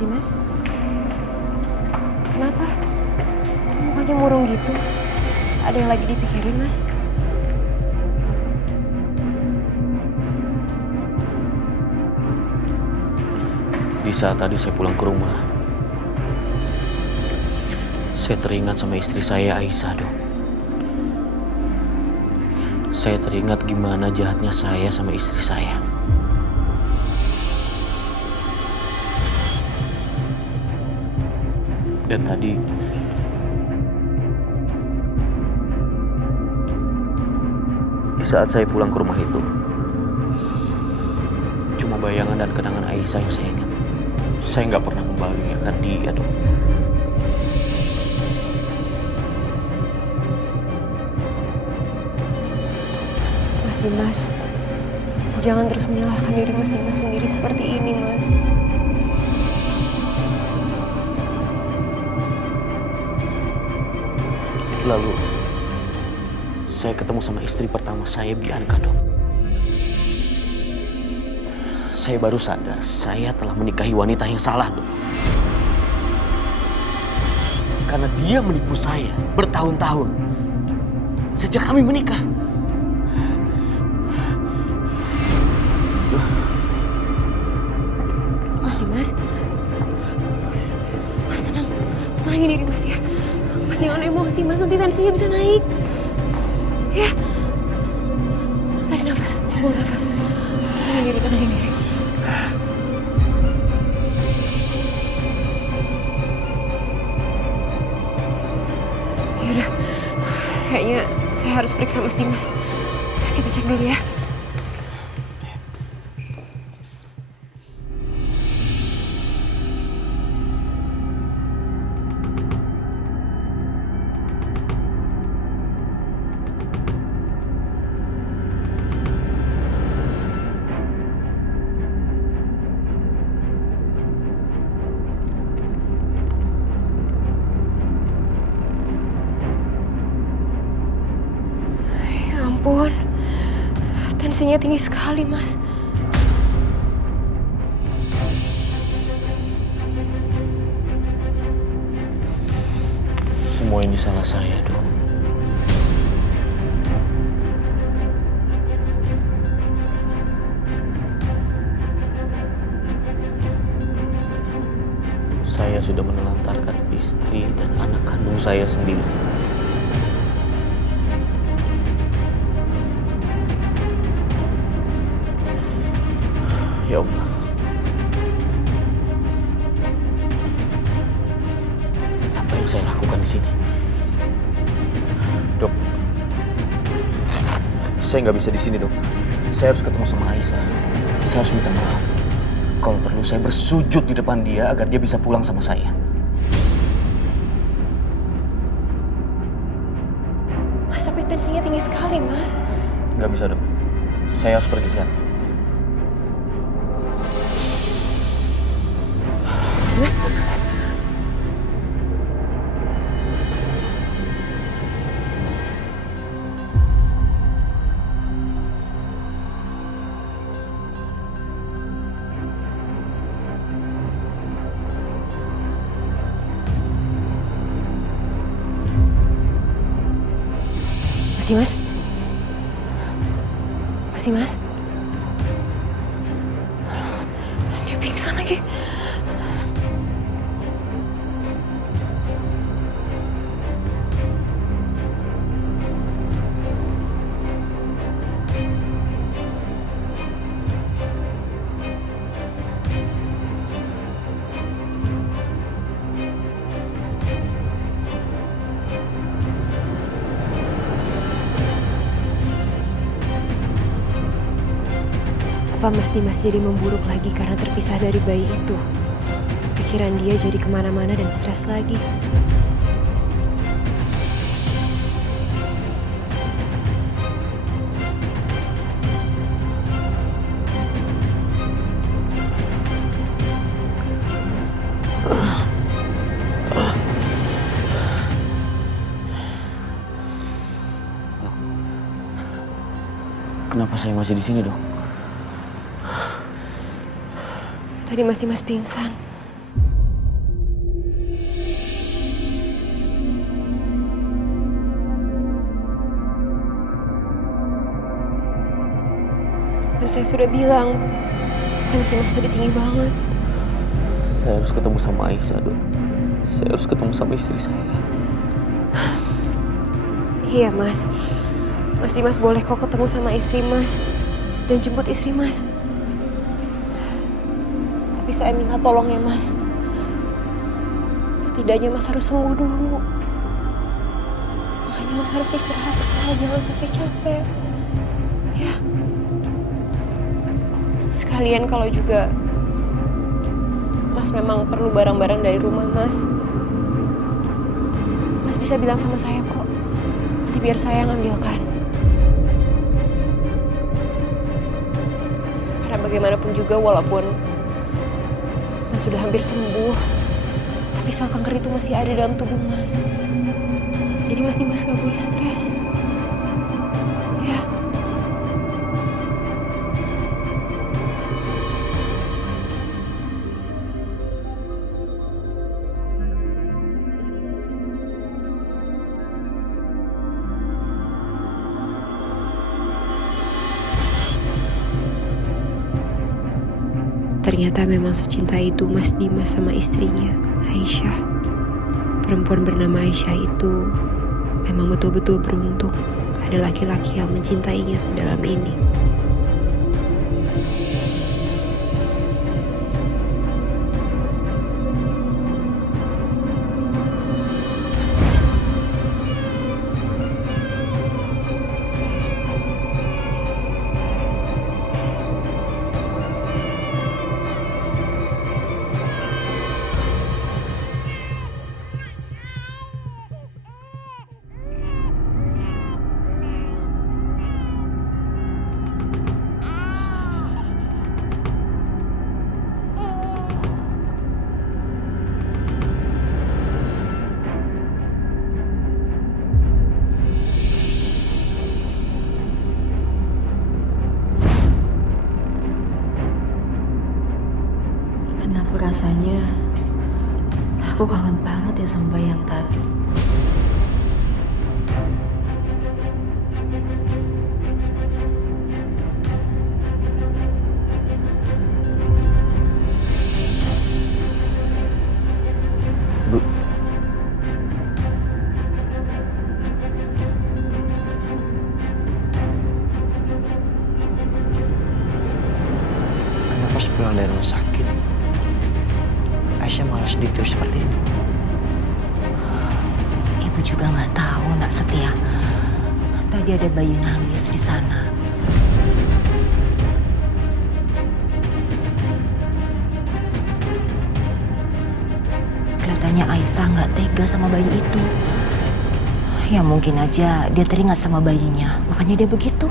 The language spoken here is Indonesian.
sih, Mas? Kenapa? Mukanya murung gitu. Ada yang lagi dipikirin, Mas? Di saat tadi saya pulang ke rumah, saya teringat sama istri saya, Aisyah, Dok. Saya teringat gimana jahatnya saya sama istri saya. Dan tadi di saat saya pulang ke rumah itu, cuma bayangan dan kenangan Aisyah yang saya ingat. Saya nggak pernah membahagiakan dia, Dok. Mas Dimas, jangan terus menyalahkan diri Mas Dimas sendiri seperti ini, Mas. Lalu, saya ketemu sama istri pertama saya, Bianca, Dok. Saya baru sadar saya telah menikahi wanita yang salah, Dok. Karena dia menipu saya bertahun-tahun sejak kami menikah. Mas Dimas, Mas tenang, tenangin diri Mas ya. Mas jangan emosi, Mas, nanti tensinya bisa naik. Ya, tarik nafas, ambil nafas. Tenangin diri, tenangin diri. Yaudah, kayaknya saya harus periksa Mas Dimas. Kita cek dulu ya. Ya ampun, tensinya tinggi sekali, Mas. Semua ini salah saya, Dok. Saya sudah menelantarkan istri dan anak kandung saya sendiri. Ya Allah. Apa yang saya lakukan di sini? Dok. Saya nggak bisa di sini, Dok. Saya harus ketemu sama Aisyah. Saya harus minta maaf. Kalau perlu saya bersujud di depan dia agar dia bisa pulang sama saya. Mas, tapi tensinya tinggi sekali, Mas. Nggak bisa, Dok. Saya harus pergi sekarang. Mas, Mas. Masih, Mas? Dia pingsan lagi. Apa Mas Dimas jadi memburuk lagi karena terpisah dari bayi itu? Pikiran dia jadi kemana-mana dan stres lagi. Kenapa saya masih di sini, Dok? Tadi Mas Dimas pingsan. saya sudah bilang, tensi Mas tadi tinggi banget. Saya harus ketemu sama Aisyah, Dok. Saya harus ketemu sama istri saya. Iya, Mas. Mas Dimas boleh kok ketemu sama istri Mas dan jemput istri Mas. Tapi saya minta tolong ya, Mas. Setidaknya Mas harus sembuh dulu. Makanya Mas harus istirahat, jangan sampai capek. Ya. Sekalian kalau juga Mas memang perlu barang-barang dari rumah Mas, Mas bisa bilang sama saya kok. Nanti biar saya yang ambilkan. Karena bagaimanapun juga walaupun Mas sudah hampir sembuh, tapi sel kanker itu masih ada dalam tubuh Mas. Jadi Mas Dimas gak boleh stres. Ya. Ternyata memang secinta itu Mas Dimas sama istrinya, Aisyah. Perempuan bernama Aisyah itu memang betul-betul beruntung ada laki-laki yang mencintainya sedalam ini. Kenapa rasanya aku kangen banget ya sama yang tadi. Bu. Kenapa sepulang dari rumah sakit Aisyah malah sedih terus seperti ini? Ibu juga nggak tahu, Nak Setia. Tadi ada bayi nangis di sana. Kelihatannya Aisyah nggak tega sama bayi itu. Ya mungkin aja dia teringat sama bayinya, makanya dia begitu.